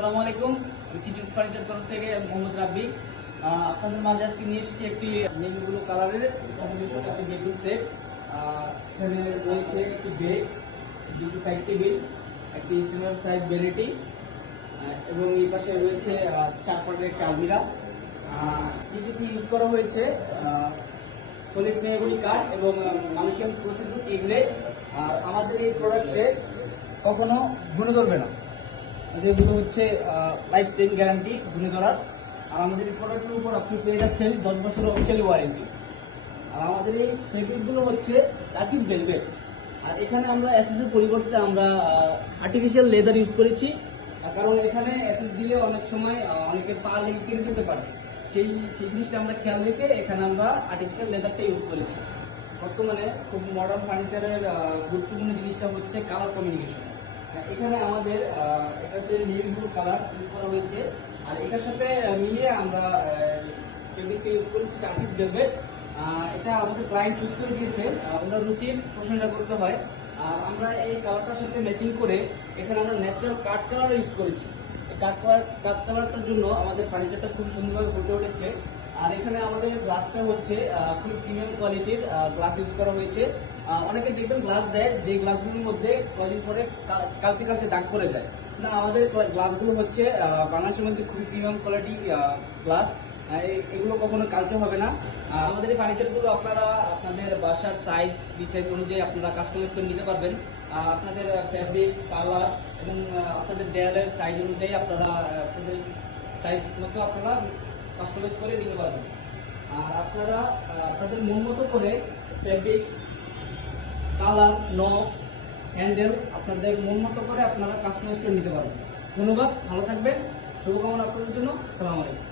আসসালামু আলাইকুম। City furniture তরফ থেকে মোহাম্মদ রাব্বি আপনাদের মাঝে আজকে নিয়ে এসেছি একটি নেভি ব্লু কালারের কম্বিনেশন একটি বেডরুম সেট। এখানে রয়েছে একটি বেড, দুটি সাইড টেবিল, একটি স্ট্যান্ডার্ড সাইজ ভ্যানিটি এবং এই পাশে রয়েছে 4 পাটের একটি আলমিরা। টিভিটি ইউজ করা হয়েছে সলিড মেহগনি কাঠ এবং মানুষের প্রসেসিং এগুলো। আর আমাদের এই প্রোডাক্টে কখনো ঘুরে ধরবে না, যেগুলো হচ্ছে লাইফ টাইম গ্যারান্টি ঘুরে ধরার। আর আমাদের এই প্রোডাক্টের উপর আপনি পেয়ে যাচ্ছেন 10 বছরের অফিসিয়ালি ওয়ারেন্টি। আর আমাদের এই ফেব্রিকগুলো হচ্ছে টার্কিশ ভেলভেট। আর এখানে আমরা এসএস এর পরিবর্তে আমরা আর্টিফিশিয়াল লেদার ইউজ করেছি, কারণ এখানে এসএস দিলে অনেক সময় অনেকের পা লেগে কেটে যেতে পারে। সেই জিনিসটা আমরা খেয়াল রেখে এখানে আমরা আর্টিফিশিয়াল লেদারটা ইউজ করেছি। বর্তমানে খুব মডার্ন ফার্নিচারের গুরুত্বপূর্ণ জিনিসটা হচ্ছে কালার কমিউনিকেশন। এখানে আমাদের এটাতে নেভি ব্লু কালার ইউজ করা হয়েছে। আর এটার সাথে মিলিয়ে আমরা ফেব্রিকটা ইউজ করেছি টার্কিশ ভেলভেট। এটা আমাদের ক্লায়েন্ট চুজ করে দিয়েছে, ওনার রুচির প্রশংসা করতে হয়। আর আমরা এই কালারটার সাথে ম্যাচিং করে এখানে আমরা ন্যাচারাল কাঠ কালার ইউজ করেছি। এই কাঠ কালারটার জন্য আমাদের ফার্নিচারটা খুব সুন্দরভাবে ফুটে উঠেছে। আর এখানে আমাদের গ্লাসটা হচ্ছে খুব প্রিমিয়াম কোয়ালিটির গ্লাস ইউজ করা হয়েছে। অনেকে দেখবেন গ্লাস দেয়, যে গ্লাসগুলোর মধ্যে কয়েকদিন পরে কালচে কালচে দাগ পড়ে যায়। না, আমাদের গ্লাসগুলো হচ্ছে বাংলাদেশের মধ্যে খুবই প্রিমিয়াম কোয়ালিটি গ্লাস। এগুলো কখনো কালচে হবে না। আমাদের এই ফার্নিচারগুলো আপনারা আপনাদের বাসার সাইজ অনুযায়ী আপনারা কাস্টমাইজ করে নিতে পারবেন। আপনাদের ফ্যাব্রিক্স, কালার এবং আপনাদের দেয়ালের সাইজ অনুযায়ী আপনারা আপনাদের সাইজ মতো আপনারা কাস্টমাইজ করে নিতে পারবেন। আর আপনারা আপনাদের মন মতো করে ফেব্রিক্স, কালার, নব, হ্যান্ডেল আপনাদের মন মতো করে আপনারা কাস্টমাইজ করে নিতে পারবেন। ধন্যবাদ, ভালো থাকবেন। শুভকামনা আপনাদের জন্য। আসসালামু আলাইকুম।